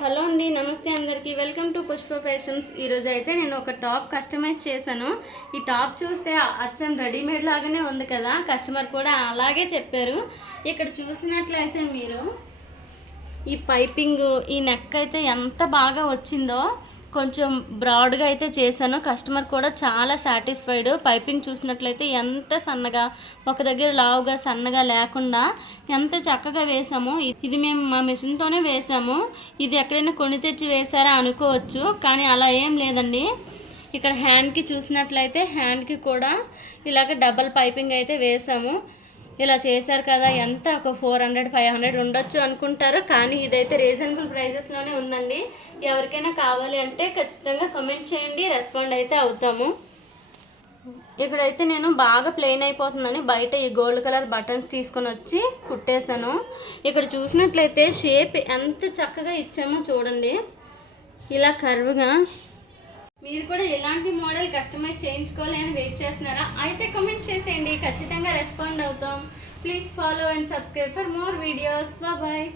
Hello అండి, నమస్తే అందరికీ. Welcome to Pushpa fashions. ఈరోజు అయితే నేను ఒక టాప్ కస్టమైజ్ చేశాను. ఈ టాప్ చూస్తే అచ్చం రెడీమేడ్ లాగానే ఉంది కదా, కస్టమర్ కూడా అలాగే చెప్పారు. ఇక్కడ చూసినట్లయితే మీరు ఈ పైపింగ్, ఈ నెక్ అయితే ఎంత బాగా వచ్చిందో. కొంచెం బ్రాడ్గా అయితే చేశాను. కస్టమర్ కూడా చాలా సాటిస్ఫైడ్. పైపింగ్ చూసినట్లయితే ఎంత సన్నగా, ఒక దగ్గర లావుగా సన్నగా లేకుండా ఎంత చక్కగా వేసాము. ఇది మేము మా మిషన్తోనే వేసాము. ఇది ఎక్కడైనా కొని తెచ్చి వేసారా అనుకోవచ్చు, కానీ అలా ఏం లేదండి. ఇక్కడ హ్యాండ్కి చూసినట్లయితే హ్యాండ్కి కూడా ఇలాగ డబల్ పైపింగ్ అయితే వేసాము. ఇలా చేశారు కదా, ఎంత ఒక 400-500 ఉండొచ్చు అనుకుంటారు, కానీ ఇదైతే రీజనబుల్ ప్రైజెస్లోనే ఉందండి. ఎవరికైనా కావాలి అంటే ఖచ్చితంగా కమెంట్ చేయండి, రెస్పాండ్ అయితే అవుతాము. ఇక్కడైతే నేను బాగా ప్లెయిన్ అయిపోతుందని బయట ఈ గోల్డ్ కలర్ బటన్స్ తీసుకొని వచ్చి కుట్టేశాను. ఇక్కడ చూసినట్లయితే షేప్ ఎంత చక్కగా ఇచ్చామో చూడండి, ఇలా కర్వ్గా. మీరు కూడా ఇలాంటి మోడల్ కస్టమైజ్ చేయించుకోవాలి అని వెయిట్ చేస్తున్నారా? అయితే కామెంట్ చేసేయండి, ఖచ్చితంగా రెస్పాండ్ అవుతాం. Please follow and subscribe for more videos. Bye.